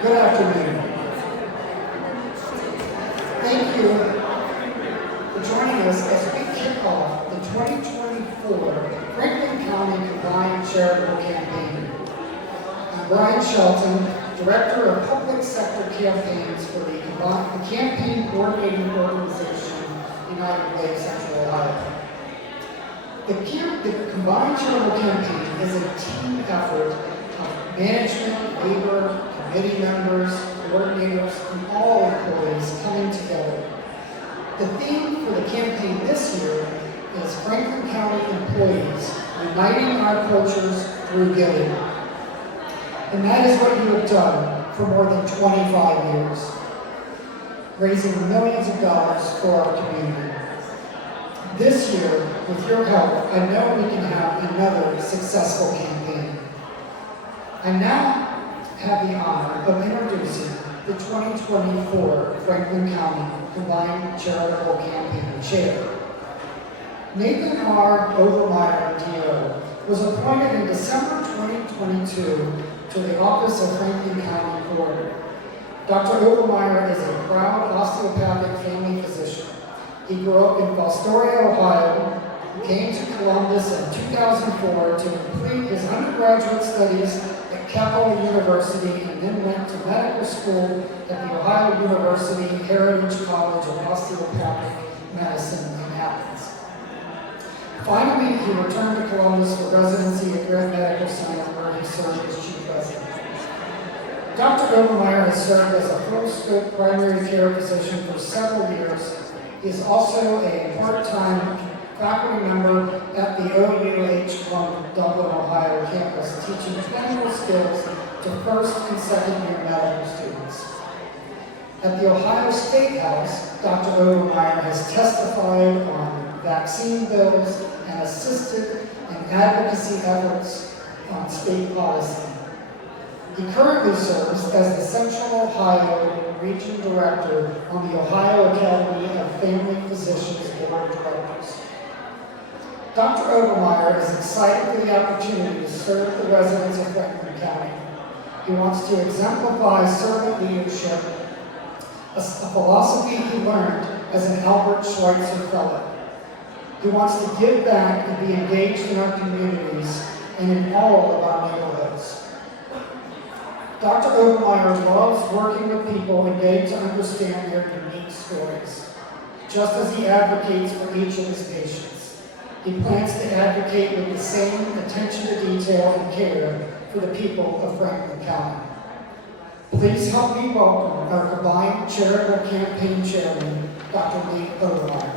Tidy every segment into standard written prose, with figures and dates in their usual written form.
Good afternoon. Thank you for joining us as we kick off the 2024 Franklin County Combined Charitable Campaign. I'm Brian Shelton, Director of Public Sector Campaigns for the Campaign Coordinating Organization, United Way of Central Ohio. The Combined Charitable Campaign is a team effort of management, labor, committee members, coordinators, and all employees coming together. The theme for the campaign this year is Franklin County Employees Uniting Our Cultures Through Giving. And that is what you have done for more than 25 years, raising millions of dollars for our community. This year, with your help, I know we can have another successful campaign. I now have the honor of introducing the 2024 Franklin County Combined Charitable Campaign Chair. Nathan R. Overmeyer, DO, was appointed in December 2022 to the office of Franklin County Coroner. Dr. Overmeyer is a proud osteopathic family physician. He grew up in Fostoria, Ohio, came to Columbus in 2004 to complete his undergraduate studies at Capital University, and then went to medical school at the Ohio University Heritage College of Osteopathic Medicine in Athens. Finally, he returned to Columbus for residency at Grant Medical Center, where he served as chief resident. Dr. Overmeyer has served as a full-scope primary care physician for several years. He is also a part-time faculty member at the OUH Dublin, Ohio campus, teaching clinical skills to first and second year medical students. At the Ohio State House, Dr. Overmeyer has testified on vaccine bills and assisted in advocacy efforts on state policy. He currently serves as the Central Ohio Region Director on the Ohio Academy of Family Physicians Board of Directors. Dr. Overmeyer is excited for the opportunity to serve the residents of Franklin County. He wants to exemplify servant leadership, a philosophy he learned as an Albert Schweitzer Fellow. He wants to give back and be engaged in our communities and in all of our neighborhoods. Dr. Overmeyer loves working with people and getting to understand their unique stories, just as he advocates for each of his patients. He plans to advocate with the same attention to detail and care for the people of Franklin County. Please help me welcome our Combined Charitable Campaign Chairman, Dr. Nate Overmeyer.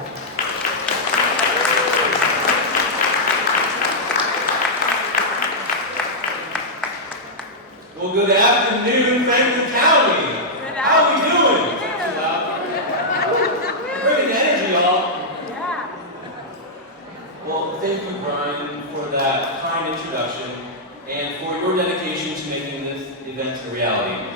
Well, good afternoon, Franklin County. How are we doing? Bringing energy, y'all. Yeah. Well, thank you, Brian, for that kind introduction and for your dedication to making this event a reality.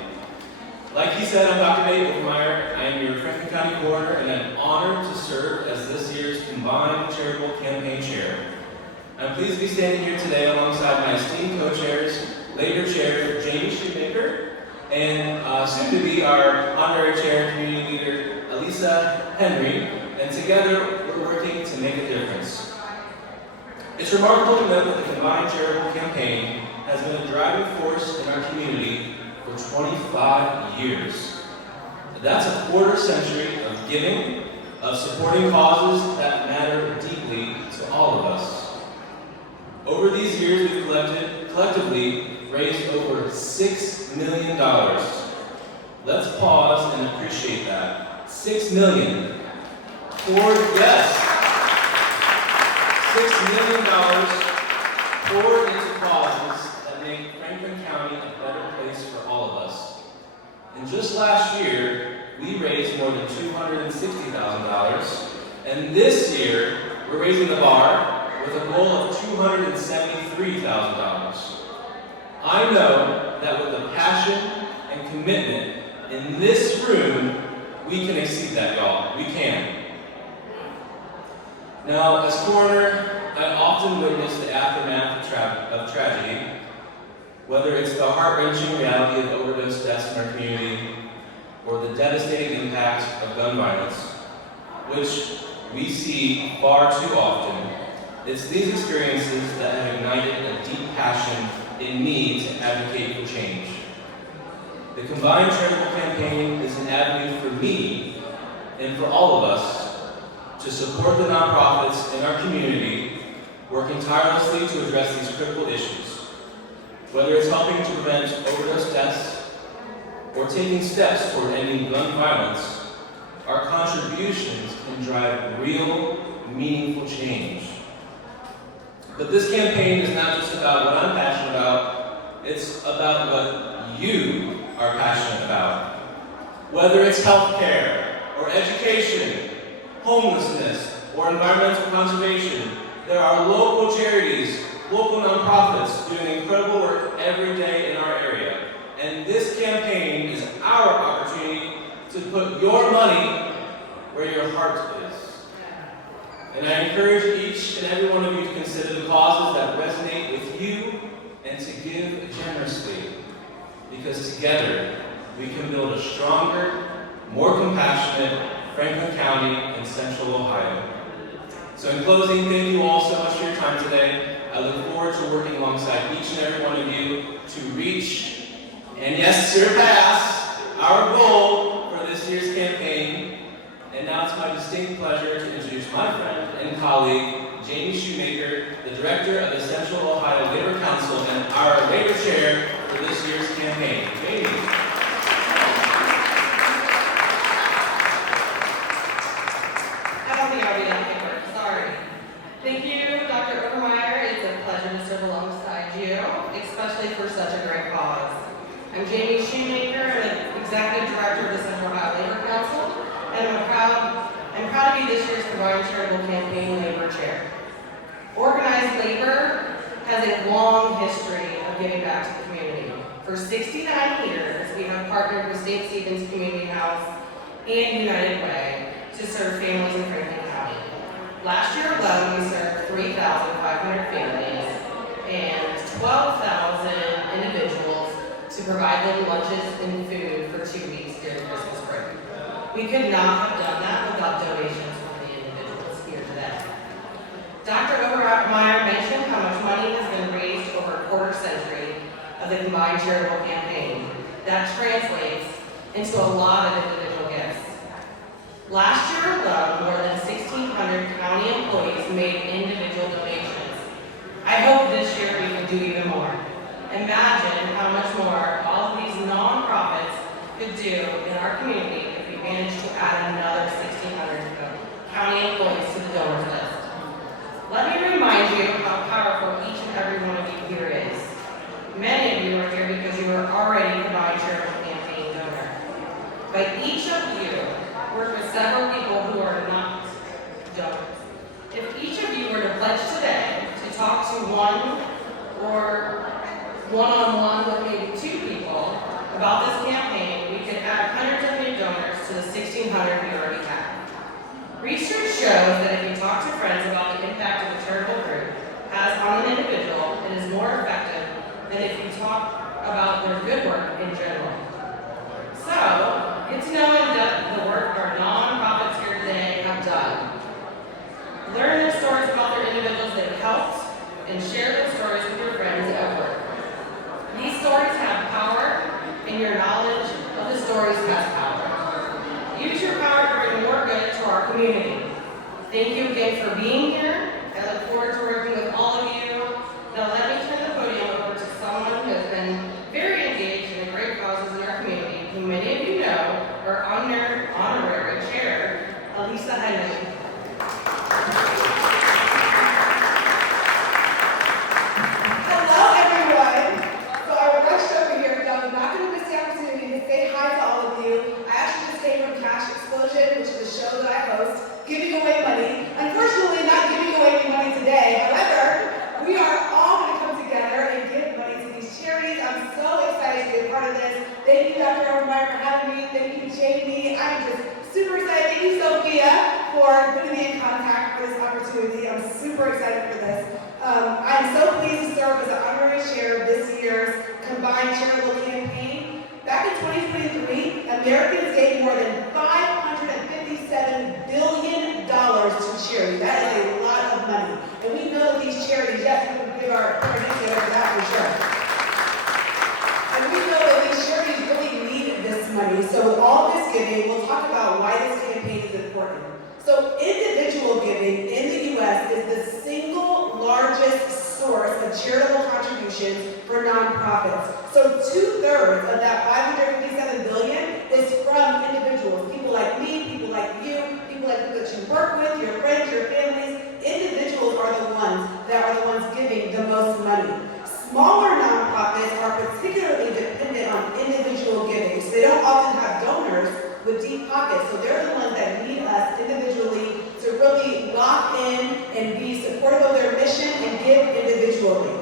Like he said, I'm Dr. Nate Overmeyer. I am your Franklin County Coroner, and I'm honored to serve as this year's Combined Charitable Campaign Chair. I'm pleased to be standing here today alongside my esteemed co-chairs, Labor Chair Jamie Shoemaker, and soon to be our Honorary Chair and Community Leader Elisa Henry, and together we're working to make a difference. It's remarkable to note that the Combined Charitable Campaign has been a driving force in our community for 25 years. That's a quarter century of giving, of supporting causes that matter deeply to all of us. Over these years, we've collectively raised over $6 million. Let's pause and appreciate that. $6 million. Yes. $6 million poured into causes that make Franklin County a better place for all of us. And just last year, we raised more than $260,000. And this year, we're raising the bar with a goal of $273,000. I know that with the passion and commitment in this room, we can exceed that, y'all. We can. Now, as coroner, I often witness the aftermath of tragedy. Whether it's the heart-wrenching reality of overdose deaths in our community, or the devastating impact of gun violence, which we see far too often, it's these experiences that have ignited a deep passion in me to advocate for change. The Combined Charitable campaign is an avenue for me and for all of us to support the nonprofits in our community working tirelessly to address these critical issues. Whether it's helping to prevent overdose deaths or taking steps toward ending gun violence, our contributions can drive real, meaningful change. But this campaign is not just about what I'm passionate about, it's about what you are passionate about. Whether it's healthcare or education, homelessness, or environmental conservation, there are local charities, local nonprofits doing incredible work every day in our area. And this campaign is our opportunity to put your money where your heart is. And I encourage each and every one of you to consider the causes that resonate with you and to give generously. Because together, we can build a stronger, more compassionate Franklin County and Central Ohio. So in closing, thank you all so much for your time today. I look forward to working alongside each and every one of you to reach, and yes, surpass, our goal for this year's campaign. And now it's my distinct pleasure to introduce my friend and colleague, Jamie Shoemaker, the Director of the Central Ohio Labor Council and our Labor Chair for this year's campaign. Jamie. I don't think I'll be that quicker. Sorry. Thank you, Dr. Obermeyer. It's a pleasure to serve alongside you, especially for such a great cause. I'm Jamie Shoemaker, I'm the Executive Director of the Central Ohio Labor Council, and I'm proud to be this year's Combined Charitable Campaign Labor Chair. Organized labor has a long history of giving back to the community. For 69 years, we have partnered with St. Stephen's Community House and United Way to serve families in Franklin County. Last year alone, we served 3,500 families and 12,000 individuals to provide them lunches and food for 2 weeks during Christmas break. We could not have done that without donations from the individuals here today. Dr. Obermeyer mentioned how much money has been raised over a quarter century of the Combined Charitable Campaign. That translates into a lot of individual gifts. Last year alone, more than 1,600 county employees made individual donations. I hope this year we can do even more. Imagine how much more all of these nonprofits could do in our community if we managed to add another 1,600 county employees to the donors list. Let me remind you how powerful each and every one of you here is. Many of you are here because you are already a Combined Charitable Campaign donor. But each of you work with several people who are not donors. If each of you were to pledge today to talk to one or one-on-one with maybe 2 people about this campaign, we could add hundreds of new donors to the 1,600 we already have. Research shows that if you talk to friends about the impact of the charitable group has on an individual, it is more effective than if you talk about their good work in general. So, get to know the work our nonprofits here today have done. Learn their stories about their individuals they've helped, and share those stories with your friends at work. These stories have power, and your knowledge of the stories has power. Use your power to bring more good to our community. Thank you again for being here. I look forward to working with all of you. Now let me turn the podium over to someone who has been very engaged in the great causes in our community, who many of you know, our honorary chair, Elisa Henry. Hello, everyone. So I rushed over here, but I'm not going to miss the opportunity to say hi to all of you. I actually just came from Cash Explosion, which is a show that I host, giving away money. Unfortunately, not giving away any money today. However, we are all going to come together and give money to these charities. I'm so excited to be a part of this. Thank you, Dr. Obermeyer, for having me. Thank you, Jamie. I'm just super excited. Thank you, Sophia, for putting me in contact for this opportunity. I'm super excited for this. I'm so pleased to serve as an honorary chair of this year's nationwide charitable campaign. Back in 2023, Americans gave more than $557 billion to charity. That is a lot of money. And we know that these charities, yes, we can give our hands together for that for sure. And we know that these charities really need this money. So with all this giving, we'll talk about why this campaign is important. So individual giving in the U.S. is the single largest source of charitable contributions for nonprofits. So 2/3 of that $557 billion is from individuals, people like me, people like you, people like that you work with, your friends, your families. Individuals are the ones giving the most money. Smaller nonprofits are particularly dependent on individual giving, so they don't often have donors with deep pockets, so they're the ones that need us individually to really lock in and be supportive of their mission and give individually.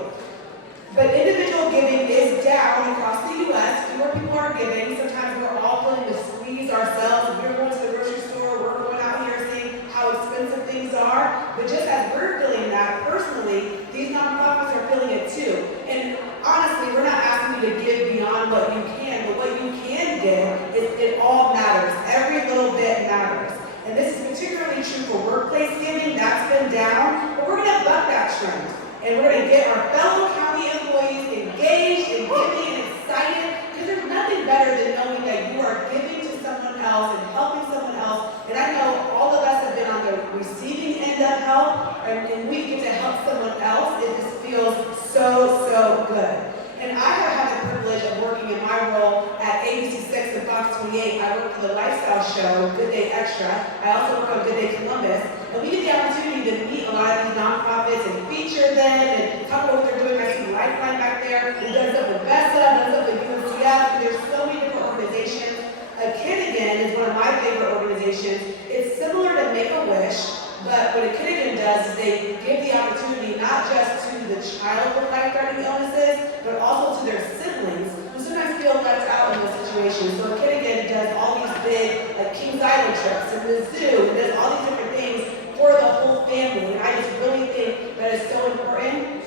But individual giving is down across the U.S. Fewer people are giving. Sometimes we're all feeling the squeeze ourselves. If we're going to the grocery store, we're going out here seeing how expensive things are. But just as we're feeling that personally, these nonprofits are feeling it too. And honestly, we're not asking you to give beyond what you can, but what you can give, it all matters. Every little bit matters. And this is particularly true for workplace giving. That's been down, but we're going to buck that trend. And we're going to get our fellow county employees engaged and giving and excited, because there's nothing better than knowing that you are giving to someone else and helping someone else. And I know all of us have been on the receiving end of help, and we get to help someone else. It just feels so good. And I have had the privilege of working in my role at ABC 6 and Fox 28. I work for the lifestyle show, Good Day Extra. I also work on Good Day Columbus. And we get the opportunity to meet a lot of these nonprofits and feature them and talk about what they're doing. I see Lifeline back there. We've done stuff with VESA, done stuff with UNCF. There's so many different organizations. Kinnigan is one of my favorite organizations. It's similar to Make-A-Wish, but what a Kinnigan does is they give the opportunity not just to the child with life-threatening illnesses, but also to their siblings who sometimes feel left out in those situations. So Kinnigan does all these big, like Kings Island trips and the zoo, and does all these different things for the whole family. And I just really think that is so important.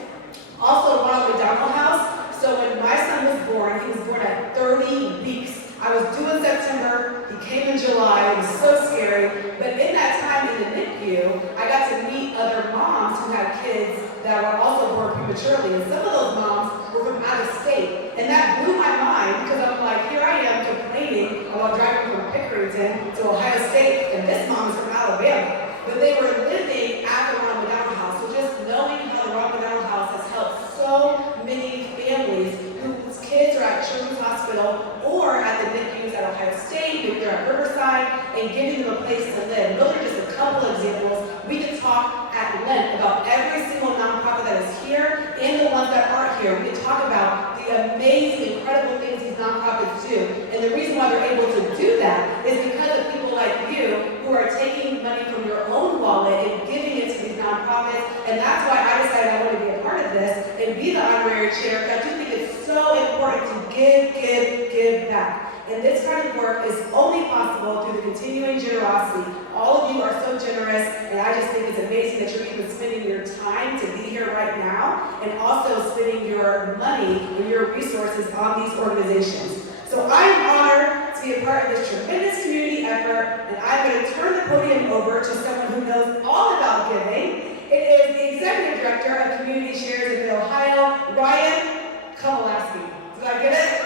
Also, Ronald McDonald House. So when my son was born, he was born at 30 weeks. I was due in September, he came in July, it was so scary, but in that time in the NICU, I got to meet other moms who had kids that were also born prematurely, and some of those moms were from out of state, and that blew my mind, because I'm like, here I am complaining about driving from Pickerington to Ohio State, and this mom is from Alabama, but they were living at the Ronald McDonald House, so just knowing how the Ronald McDonald House has helped so many families whose kids are at Children's Hospital or at the NICUs at Ohio State, maybe they're at Riverside, and giving them a place to live. Those are just a couple of examples. We could talk at length about every single nonprofit that is here and the ones that aren't here. We could talk about the amazing, incredible things these nonprofits do. And the reason why they're able to do that is because of people like you who are taking money from your own wallet and giving it to these nonprofits. And that's why I decided I want to be a part of this and be the honorary chair, because I do think it's so important to give back. And this kind of work is only possible through the continuing generosity. All of you are so generous, and I just think it's amazing that you're even spending your time to be here right now, and also spending your money and your resources on these organizations. So I'm honored to be a part of this tremendous community effort, and I'm going to turn the podium over to someone who knows all about giving. It is the Executive Director of Community Shares in Mid-Ohio, Ryan Kowalski. Did I get it?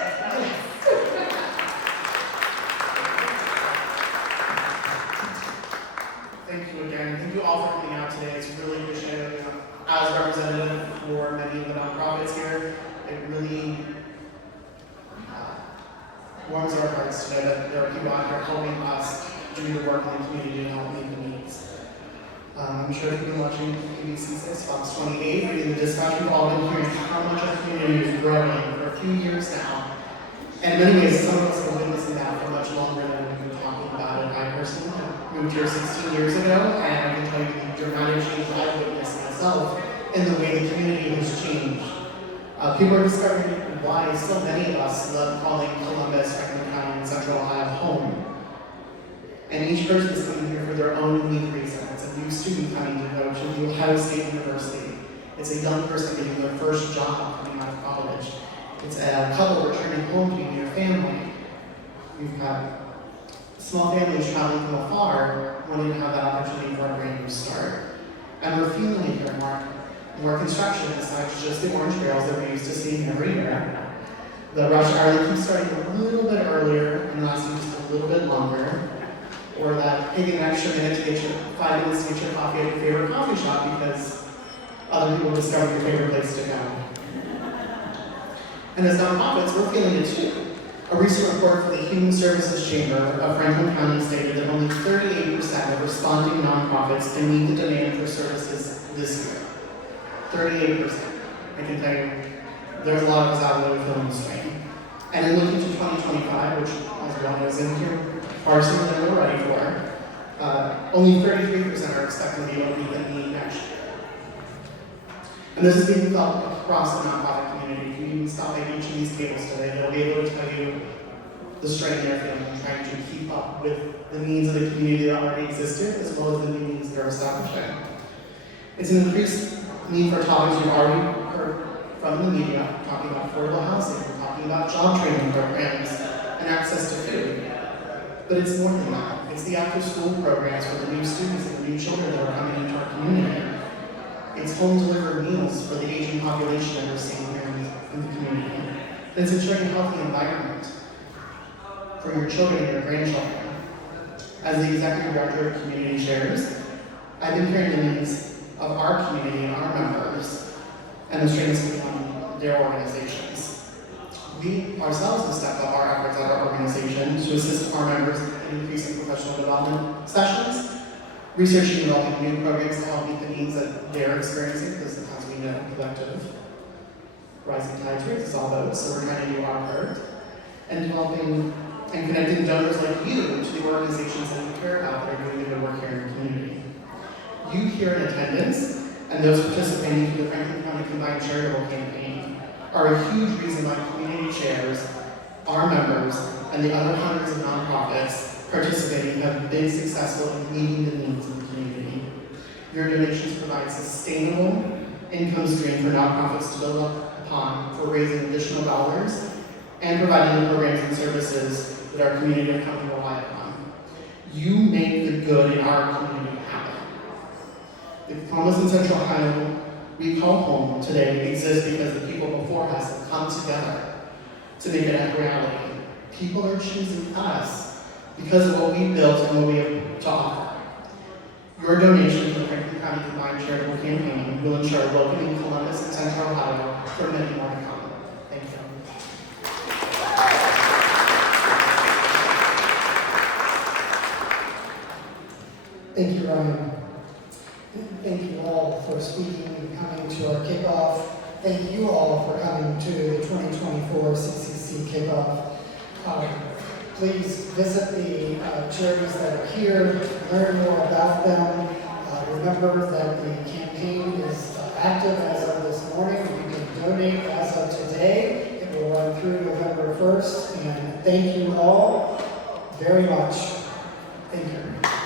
Thank you again. Thank you all for coming out today. It's really appreciated. As a representative for many of the nonprofits here, it really warms our hearts today that there are people out here helping us do the work in the community and help meet the needs. I'm sure if you've been watching ABC 6, Fox 28, reading the dispatch, we've all been hearing how much our community is growing for a few years now. And in many ways, some of us have been witnessing that for much longer than we've been talking about it. I personally moved here 16 years ago, and I can tell you the dramatic change I've witnessed myself in the way the community has changed. People are discovering why so many of us love calling Columbus, Franklin County, and Central Ohio home. And each person is coming here for their own unique reason. It's a new student coming to go to the Ohio State University. It's a young person getting their first job coming out of college. It's a couple returning home to be near family. We've got small families traveling from afar, wanting to have that opportunity for a brand new start. And we're feeling it here more construction besides just the orange barrels that we're used to seeing every year. The rush hour that keeps starting a little bit earlier and lasting just a little bit longer. Or that taking an extra minute to get your 5 minutes to get your coffee at your favorite coffee shop because other people discover your favorite place to go. And as nonprofits, we're feeling it too. A recent report for the Human Services Chamber of Franklin County stated that only 38% of responding nonprofits can meet the demand for services this year. 38%. I can tell you, there's a lot of us out there feeling the strain. And in looking to 2025, which as we all know is in here, far sooner than we're ready for, only 33% are expected to be able to meet the need next year. And this is being felt across the nonprofit community. If you even stop at each of these tables today, they'll be able to tell you the strain they're feeling, trying to keep up with the needs of the community that already existed, as well as the new needs they're establishing. It's an increased need for topics you've already heard from the media, talking about affordable housing, we're talking about job training programs, and access to food. But it's more than that. It's the after-school programs for the new students and the new children that are coming into our community. It's home-delivered meals for the aging population that we're seeing here in the community. And it's ensuring a healthy environment for your children and your grandchildren. As the Executive Director of Community Shares, I've been hearing the needs of our community and our members and the strains on their organizations. We ourselves have stepped up our efforts at our organization to assist our members in increasing professional development sessions, researching and developing new programs to help meet the needs that they're experiencing, because as we know, collective rising tides raises all boats, so we're trying to do our part, and developing and connecting donors like you to the organizations that we care about that are doing the good work here in the community. You here in attendance and those participating through the Franklin County Combined Charitable campaign are a huge reason why community chairs, our members, and the other hundreds of nonprofits participating have been successful in meeting the needs of the community. Your donations provide sustainable income stream for nonprofits to build up upon for raising additional dollars and providing the programs and services that our community have come to rely upon. You make the good in our community happen. The Columbus and Central Ohio we call home today exists because the people before us have come together to make it a reality. People are choosing us because of what we built and what we have to offer. Your donation to the Franklin County Combined Charitable campaign will ensure welcoming Columbus and Central Ohio for many more to come. Thank you. Thank you, Ryan. Thank you all for speaking and coming to our kickoff. Thank you all for coming to the 2024 CCC kickoff. Please visit the charities that are here, learn more about them. Remember that the campaign is active as of this morning. You can donate as of today. It will run through November 1st. And thank you all very much. Thank you.